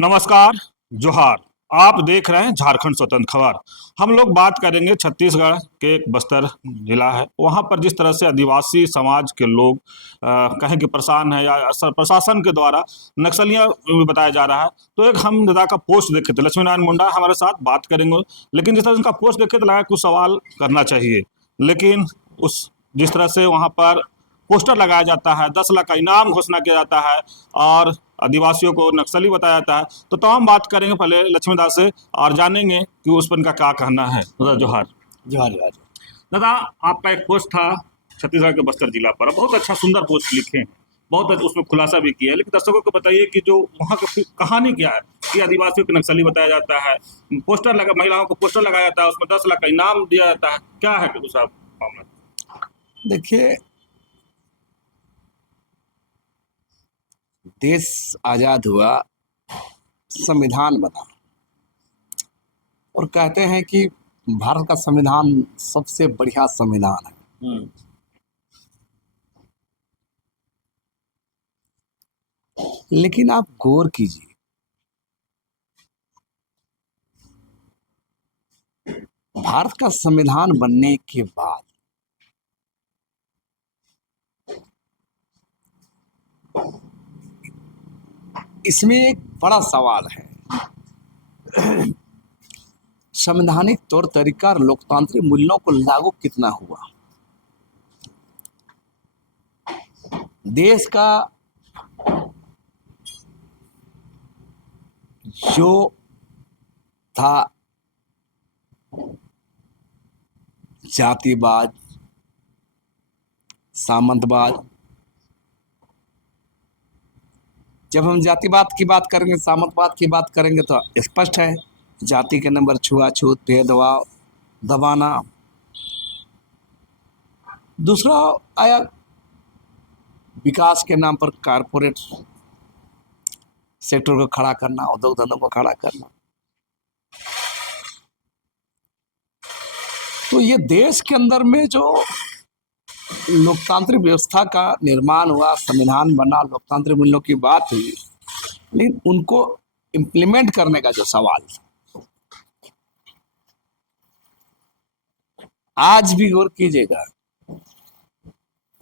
नमस्कार। जोहार। आप देख रहे हैं झारखंड स्वतंत्र खबर। हम लोग बात करेंगे छत्तीसगढ़ के एक बस्तर जिला है, वहाँ पर जिस तरह से आदिवासी समाज के लोग कहें कि परेशान है या प्रशासन के द्वारा नक्सलियाँ बताया जा रहा है। तो एक हम नेता का पोस्ट देखे थे, लक्ष्मी नारायण मुंडा हमारे साथ बात करेंगे, लेकिन जिस तरह उनका पोस्ट देखे तो लगा कुछ सवाल करना चाहिए। लेकिन उस जिस तरह से वहाँ पर पोस्टर लगाया जाता है, 10 लाख का इनाम घोषणा किया जाता है और आदिवासियों को नक्सली बताया जाता है, तो तमाम बात करेंगे पहले लक्ष्मीदास से और जानेंगे कि उस पर उनका क्या कहना है। दादा जोहार। जोहार जोहार। दादा, आपका एक पोस्ट था छत्तीसगढ़ के बस्तर जिला पर, बहुत अच्छा सुंदर पोस्ट लिखे हैं, बहुत अच्छा उसमें खुलासा भी किया है, लेकिन दर्शकों को बताइए कि जो वहाँ की कहानी क्या है कि आदिवासियों को नक्सली बताया जाता है, पोस्टर लगा, महिलाओं को पोस्टर लगाया जाता है, उसमें 10 लाख का इनाम दिया जाता है, क्या है कि साहब मामला? देखिए, देश आजाद हुआ, संविधान बना और कहते हैं कि भारत का संविधान सबसे बढ़िया संविधान है। लेकिन आप गौर कीजिए, भारत का संविधान बनने के बाद इसमें एक बड़ा सवाल है। संवैधानिक तौर तरीका और लोकतांत्रिक मूल्यों को लागू कितना हुआ। देश का जो था जातिवाद, सामंतवाद, जब हम जातिवाद की बात करेंगे, सामंतवाद की बात करेंगे तो स्पष्ट है, जाति के नंबर, छुआछूत, भेदभाव, दबाना। दूसरा आया विकास के नाम पर कारपोरेट सेक्टर को खड़ा करना, उद्योग धंधों को खड़ा करना। तो ये देश के अंदर में जो लोकतांत्रिक व्यवस्था का निर्माण हुआ, संविधान बना, लोकतांत्रिक मूल्यों की बात हुई, लेकिन उनको इम्प्लीमेंट करने का जो सवाल था, आज भी गौर कीजिएगा,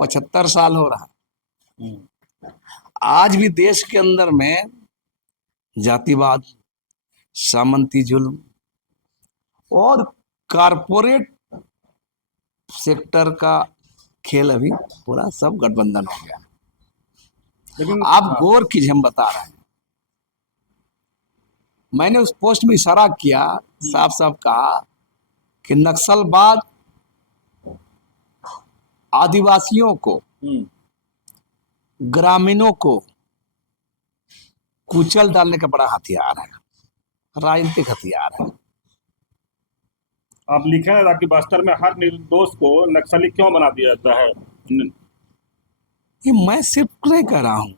75 साल हो रहा, आज भी देश के अंदर में जातिवाद, सामंती जुल्म और कारपोरेट सेक्टर का खेल अभी पूरा सब गठबंधन हो गया। लेकिन आप गौर कीजिए, हम बता रहे हैं, मैंने उस पोस्ट में इशारा किया, साफ साफ कहा कि नक्सलवाद आदिवासियों को, ग्रामीणों को कुचल डालने का बड़ा हथियार है, राजनीतिक हथियार है। आप लिखे हैं कि बस्तर में हर निर्दोष को नक्सली क्यों बना दिया जाता है? ये मैं सिर्फ नहीं कर रहा हूं,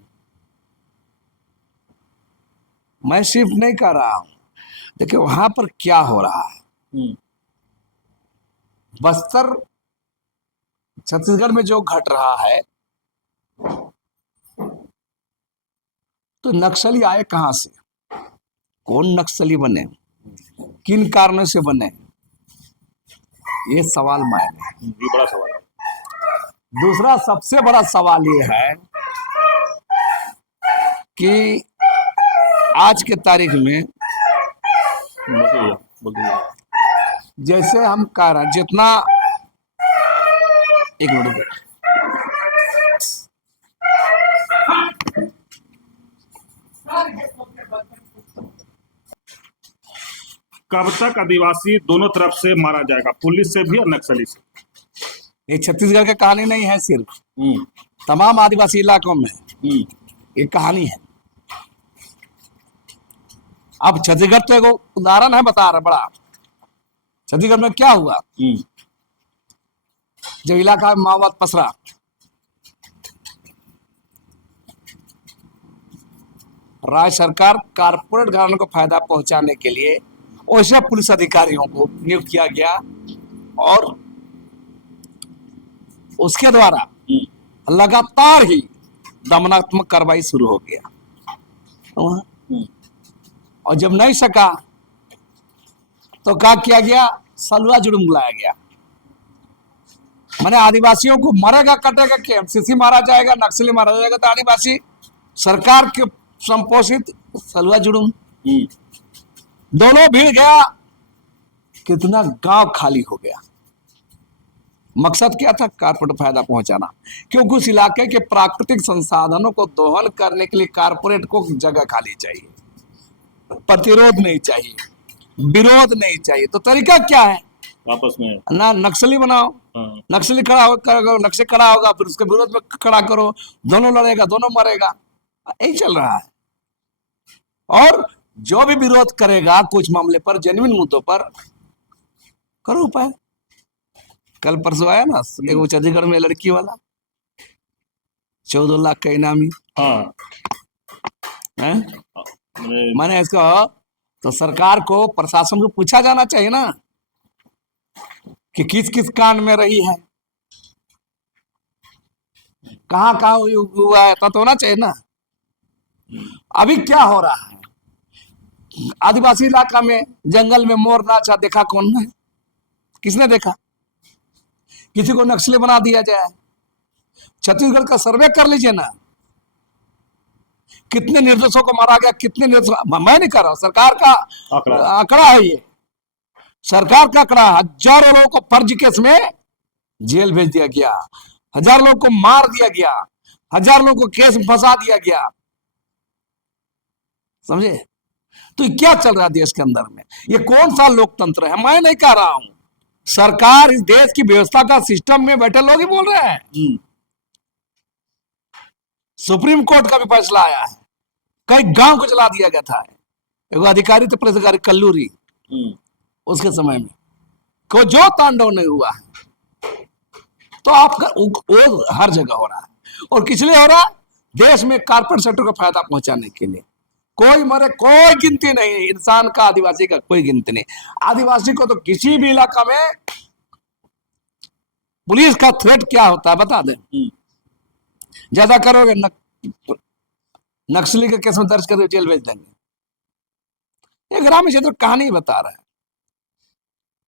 मैं सिर्फ नहीं कर रहा हूं। देखिए वहां पर क्या हो रहा है, बस्तर छत्तीसगढ़ में जो घट रहा है, तो नक्सली आए कहां से, कौन नक्सली बने, किन कारणों से बने, ये सवाल मायने है। ये बड़ा सवाल है। दूसरा सबसे बड़ा सवाल ये है कि आज के तारीख में जैसे हम कह रहे हैं, जितना, एक मिनट, कब तक आदिवासी दोनों तरफ से मारा जाएगा, पुलिस से भी और नक्सली से? ये छत्तीसगढ़ की कहानी नहीं है, सिर्फ तमाम आदिवासी इलाकों में ये कहानी है। अब छत्तीसगढ़ तो एक उदाहरण है, बता रहा बड़ा। छत्तीसगढ़ में क्या हुआ, जब इलाका में माओवाद पसरा, राज्य सरकार कारपोरेट घरानों को फायदा पहुंचाने के लिए वैसे पुलिस अधिकारियों को नियुक्त किया गया और उसके द्वारा लगातार ही दमनात्मक कार्रवाई शुरू हो गया। और जब नहीं सका तो क्या किया गया, सलवा जुर्म लाया गया। माने आदिवासियों को मरेगा कटेगा कि एमसीसी मारा जाएगा, नक्सली मारा जाएगा, तो आदिवासी सरकार के संपोषित सलवा जुर्म दोनों भीड़ गया, कितना गांव खाली हो गया। मकसद क्या था, कारपोरेट फायदा पहुंचाना, क्योंकि उस इलाके के प्राकृतिक संसाधनों को दोहन करने के लिए कारपोरेट को जगह खाली चाहिए, प्रतिरोध नहीं चाहिए, विरोध नहीं चाहिए। तो तरीका क्या है, आपस में ना नक्सली बनाओ, नक्सली खड़ा हो, नक्सली खड़ा होगा, फिर उसके विरोध में खड़ा करो, दोनों लड़ेगा, दोनों मरेगा, यही चल रहा है। और जो भी विरोध करेगा कुछ मामले पर, जेन्युइन मुद्दों पर, करो उपाय। कल परसों आया ना एक चंडीगढ़ में लड़की वाला 14 लाख का इनामी, हाँ है? मैंने इसको तो सरकार को, प्रशासन को पूछा जाना चाहिए ना कि किस किस कांड में रही है, कहाँ कहाँ हुआ है, तो होना चाहिए ना। अभी क्या हो रहा है, आदिवासी इलाका में जंगल में मोर नाचा देखा कौन है, किसने देखा? किसी को नक्सली बना दिया जाए। छत्तीसगढ़ का सर्वे कर लीजिए ना, कितने निर्दोषों को मारा गया, कितने निर्दोष, मैं नहीं कर रहा हूं, सरकार का आंकड़ा है ये, सरकार का आंकड़ा। हजारों लोगों को फर्जी केस में जेल भेज दिया गया, हजार लोगों को मार दिया गया, हजार लोगों को केस में फंसा दिया गया, समझे? तो ये क्या चल रहा है देश के अंदर में, ये कौन सा लोकतंत्र है? मैं नहीं कह रहा हूं, सरकार इस देश की व्यवस्था का सिस्टम में बैठे लोग ही बोल रहे हैं। सुप्रीम कोर्ट का भी फैसला आया है, कई गांव को जला दिया गया था, एक अधिकारी थे, पुलिस अधिकारी कल्लूरी, उसके समय में को जो तांडव नहीं हुआ है। तो आपका वो हर जगह हो रहा है, और किस लिए हो रहा है? देश में कारपोरेट सेक्टर को फायदा पहुंचाने के लिए। कोई मरे, कोई गिनती नहीं, इंसान का, आदिवासी का कोई गिनती नहीं। आदिवासी को तो किसी भी इलाका में पुलिस का थ्रेट क्या होता है बता दें, ज्यादा करोगे नक्सली के केस में दर्ज कर जेल भेज देंगे। ये ग्रामीण क्षेत्र कहानी बता रहा है,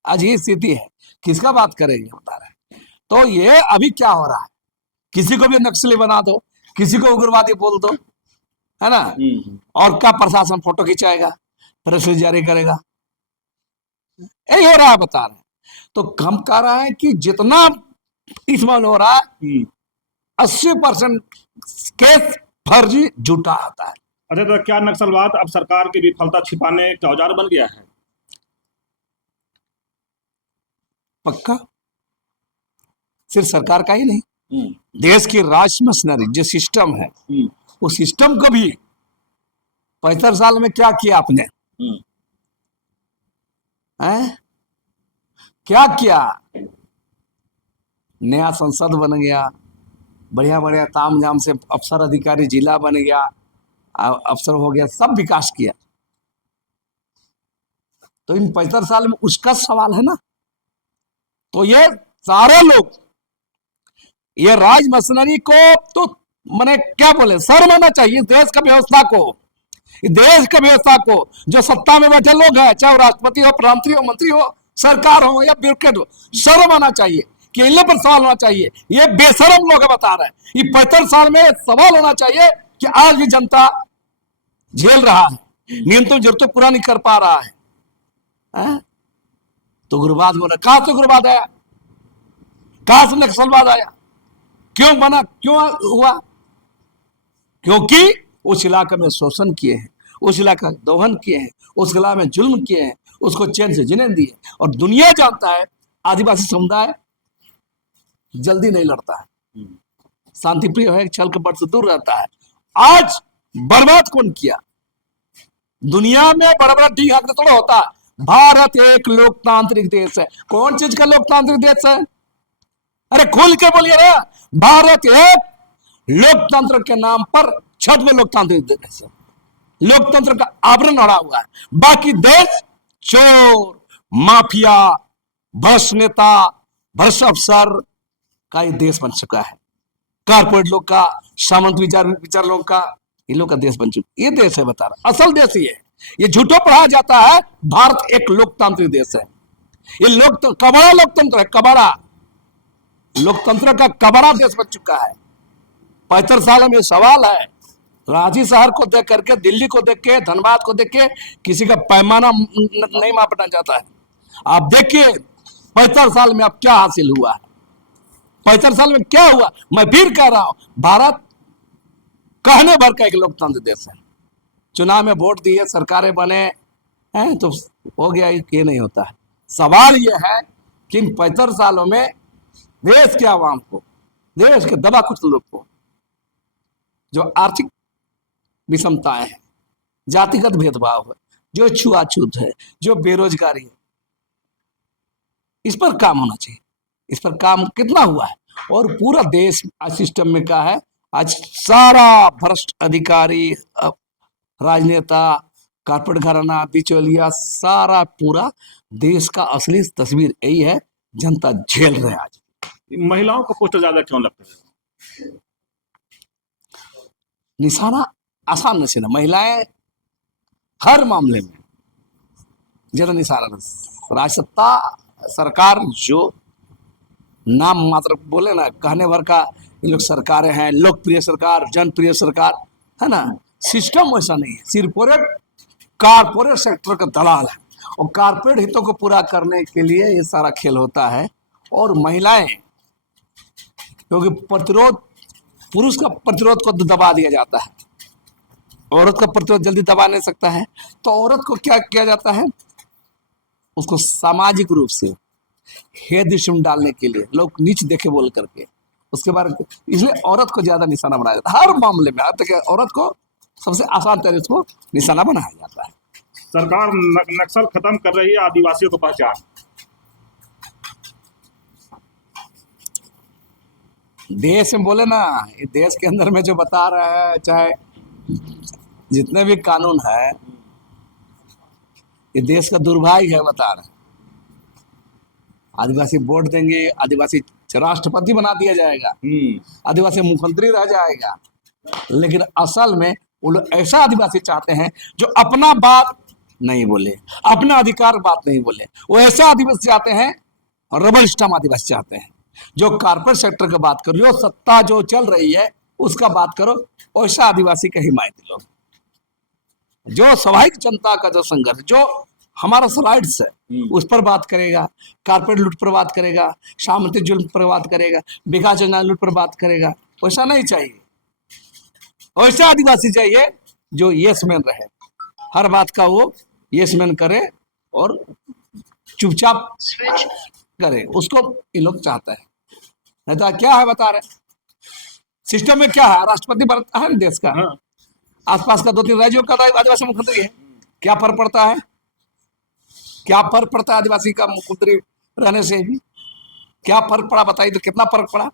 आज ये स्थिति है, किसका बात करेंगे बता रहा है। तो ये अभी क्या हो रहा है, किसी को भी नक्सली बना दो, किसी को उग्रवादी बोल दो, है ना, और क्या प्रशासन फोटो खिंचाएगा, प्रेस रिलीज जारी करेगा, यही हो रहा है बता रहे। तो हम कह रहे हैं कि जितना इस मामले हो रहा है 80% केस फर्जी झूठा आता है। अच्छा, तो क्या नक्सलवाद अब सरकार की विफलता छिपाने का औजार बन गया है? पक्का, सिर्फ सरकार का ही नहीं, देश की राज मशीनरी जो सिस्टम है, उस सिस्टम को भी 75 साल में क्या किया आपने, हैं? क्या किया? नया संसद बन गया, बढ़िया बढ़िया ताम झाम से अफसर अधिकारी जिला बन गया, अफसर हो गया, सब विकास किया। तो इन 75 साल में उसका सवाल है ना। तो ये सारे लोग, ये राज मशीनरी को तो मैंने क्या बोले, सर मानना चाहिए देश का व्यवस्था को, देश के व्यवस्था को। जो सत्ता में बैठे लोग हैं, चाहे राष्ट्रपति हो, प्रधानमंत्री हो, मंत्री हो, सरकार हो या ब्यूरोक्रेट हो, शर्म आना चाहिए कि इन पर सवाल होना चाहिए। ये बेशरम लोग बता रहे हैं, ये 75 साल में सवाल होना चाहिए कि आज भी जनता झेल रहा है, न्यूनतम जरूरतें पूरा नहीं कर पा रहा है। तो उग्रवाद बोला, कहां से उग्रवाद आया, कहां से नक्सलवाद आया, क्यों बना, क्यों हुआ? क्योंकि उस इलाके में शोषण किए हैं, उस इलाका दोहन किए हैं, उस इलाके में जुल्म किए हैं, उसको चैन से जीने दिए। और दुनिया जानता है आदिवासी समुदाय जल्दी नहीं लड़ता है, शांति प्रिय है, छल कपट से दूर रहता है। आज बर्बाद कौन किया? दुनिया में बड़ा बड़ा डी हाथ थोड़ा होता है। भारत एक लोकतांत्रिक देश है। कौन चीज का लोकतांत्रिक देश है? अरे खुल के बोलिए ना, भारत एक लोकतंत्र के नाम पर छठ में लोकतांत्रिक देश है, लोकतंत्र का आवरण अड़ा हुआ है। बाकी देश चोर, माफिया, भ्रष्ट नेता, भ्रष्ट अफसर का ये देश बन चुका है। कारपोरेट लोग का, सामंत विचार लोग का, ये लोग का देश बन चुका। ये देश है बता रहा, असल देश ये है। ये झूठो पढ़ाया जाता है भारत एक लोकतांत्रिक देश है। ये कबड़ा लोकतंत्र है, कबड़ा लोकतंत्र का कबड़ा देश बन चुका है। 75 सालों में सवाल है, रांची शहर को देख करके, दिल्ली को देख के, धनबाद को देख के किसी का पैमाना नहीं मापना चाहता है। आप देखिए 75 साल में अब क्या हासिल हुआ है, 75 साल में क्या हुआ। मैं फिर कह रहा हूं, भारत कहने भर का एक लोकतांत्रिक देश है। चुनाव में वोट दिए, सरकारें बने हैं तो हो गया, ये नहीं होता है। सवाल ये है कि इन 75 सालों में देश के आवाम को, देश के दबा कुछ लोग को, जो आर्थिक विषमताएं हैं, जातिगत भेदभाव है, जो छुआछूत है, जो बेरोजगारी है, इस पर काम होना चाहिए। इस पर काम कितना हुआ है? और पूरा देश आज सिस्टम में क्या है, आज सारा भ्रष्ट अधिकारी, राजनेता, कारपोरेट घराना, बिचौलिया, सारा पूरा देश का असली तस्वीर यही है। जनता झेल रहे हैं। आज महिलाओं को पोस्टर ज्यादा क्यों लगते हैं? निशाना आसान निशाना, महिलाएं हर मामले में ज्यादा निशाना। राजसत्ता सरकार जो नाम मात्र बोले ना, कहने भर का ये लोग सरकारें हैं, लोकप्रिय सरकार, जनप्रिय सरकार है ना। सिस्टम वैसा नहीं है। कारपोरेट सेक्टर का दलाल है और कारपोरेट हितों को पूरा करने के लिए ये सारा खेल होता है। और महिलाएं, क्योंकि प्रतिरोध, पुरुष का प्रतिरोध को दबा दिया जाता है, औरत का प्रतिरोध जल्दी दबा नहीं सकता है, तो औरत को क्या किया जाता है, उसको सामाजिक रूप से हे दृश्य में डालने के लिए लोग नीच देखे बोल करके उसके बारे में, इसलिए औरत को ज्यादा निशाना बनाया जाता है। हर मामले में हर तक औरत को सबसे आसान तरीके से निशाना बनाया जाता है। सरकार नक्सल खत्म कर रही है, आदिवासियों को पहचान। देश में बोले ना, ये देश के अंदर में जो बता रहा है, चाहे जितने भी कानून है, ये देश का दुर्भाग्य है। बता रहे आदिवासी वोट देंगे, आदिवासी राष्ट्रपति बना दिया जाएगा, आदिवासी मुख्यमंत्री रह जाएगा, लेकिन असल में वो लोग ऐसा आदिवासी चाहते हैं जो अपना बात नहीं बोले, अपना अधिकार बात नहीं बोले। वो ऐसा आदिवासी चाहते हैं, और रबर स्टाम्प आदिवासी चाहते हैं, जो कारपोरेट सेक्टर की बात करो, जो सत्ता जो चल रही है उसका बात करो, वैसा आदिवासी का हिमायती लोग, जो स्वाभाविक जनता का जो संघर्ष, जो हमारा राइट्स है, उस पर बात करेगा, कारपोरेट लूट पर बात करेगा, सामंती जुल्म पर बात करेगा, विकास योजना लूट पर बात करेगा। वैसा नहीं चाहिए। वैसा आदिवासी चाहिए जो यस मैन रहे, हर बात का वो यस मैन करे और चुपचाप करे, उसको ये लोग चाहता है। नहीं तो क्या है बता रहे, सिस्टम में क्या है, राष्ट्रपति बनता है देश का, आसपास का 2-3 राज्यों का आदिवासी मुख्यमंत्री है। क्या फर्क पड़ता है, क्या फर्क पड़ता है आदिवासी का मुख्यमंत्री रहने से भी? क्या फर्क पड़ा बताइए तो, कितना फर्क पड़ा?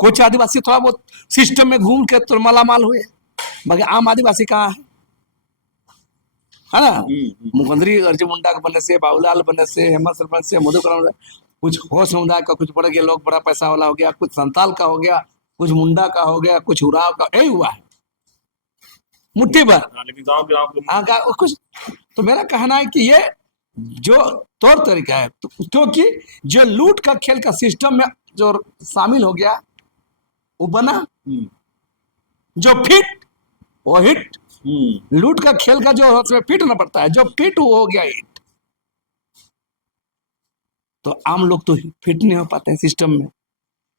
कुछ आदिवासी थोड़ा बहुत सिस्टम में घूम के तो मालामाल हुए, मगर आम आदिवासी कहाँ है ना? मुख्यमंत्री अर्जुन मुंडा के बनने से, बाबूलाल बनने से, हेमंत सरपंच से, मधुकर, कुछ हो समुदाय का कुछ बढ़ गया, लोग बड़ा पैसा वाला हो गया, कुछ संताल का हो गया, कुछ मुंडा का हो गया, कुछ उराव का, यही हुआ है मुट्ठी भर। लेकिन गाँव कुछ तो मेरा कहना है कि ये जो तौर तरीका है, तो क्योंकि जो लूट का खेल का सिस्टम में जो शामिल हो गया वो बना, जो फिट वो हिट। लूट का खेल का जो उसमें फिट ना पड़ता है, जो फिट वो हो गया हिट। तो आम लोग तो फिट नहीं हो पाते हैं सिस्टम में,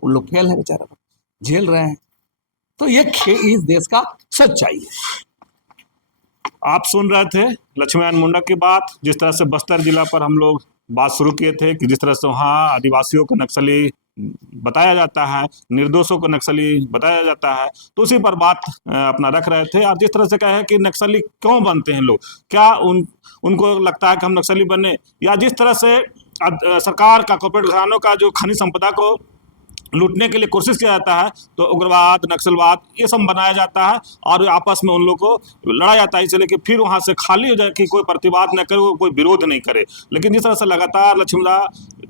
वो लोग फेल है, बेचारा झेल रहे हैं। तो ये इस देश का सच्चाई है। आप सुन रहे थे लक्ष्मीनारायण मुंडा की बात। जिस तरह से बस्तर जिला पर हम लोग बात शुरू किए थे कि जिस तरह से वहाँ आदिवासियों को नक्सली बताया जाता है, निर्दोषों को नक्सली बताया जाता है, तो उसी पर बात अपना रख रहे थे। और जिस तरह से कहे कि नक्सली क्यों बनते हैं लोग, क्या उनको लगता है कि हम नक्सली बने, या जिस तरह से सरकार का, कॉर्पोरेट घरानों का जो खनिज संपदा को लूटने के लिए कोशिश किया जाता है, तो उग्रवाद, नक्सलवाद ये सब बनाया जाता है और आपस में उन लोगों को लड़ा जाता है, इसलिए कि फिर वहाँ से खाली हो जाए कि कोई प्रतिवाद न करे, कोई विरोध नहीं करे। लेकिन जिस तरह से लगातार लक्ष्मीनारायण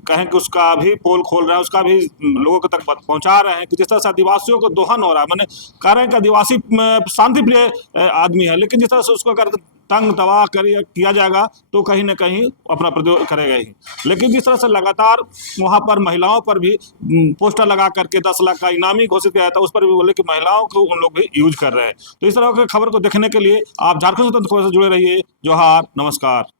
कहें कि उसका भी पोल खोल रहे हैं, उसका भी लोगों तक पहुंचा रहे हैं कि जिस तरह से आदिवासियों को दोहन हो रहा है। मैंने कह रहे हैं कि आदिवासी शांति प्रिय आदमी है, लेकिन जिस तरह से उसको अगर तंग तबाह किया जाएगा तो कहीं ना कहीं अपना प्रतिरोध करेगा ही। लेकिन जिस तरह से लगातार वहाँ पर महिलाओं पर भी पोस्टर लगा करके 10 लाख का इनामी घोषित किया था, उस पर भी बोले कि महिलाओं को उन लोग भी यूज कर रहे हैं। तो इस तरह की खबर को देखने के लिए आप झारखंड स्वतंत्र खबर से जुड़े रहिए। जोहार, नमस्कार।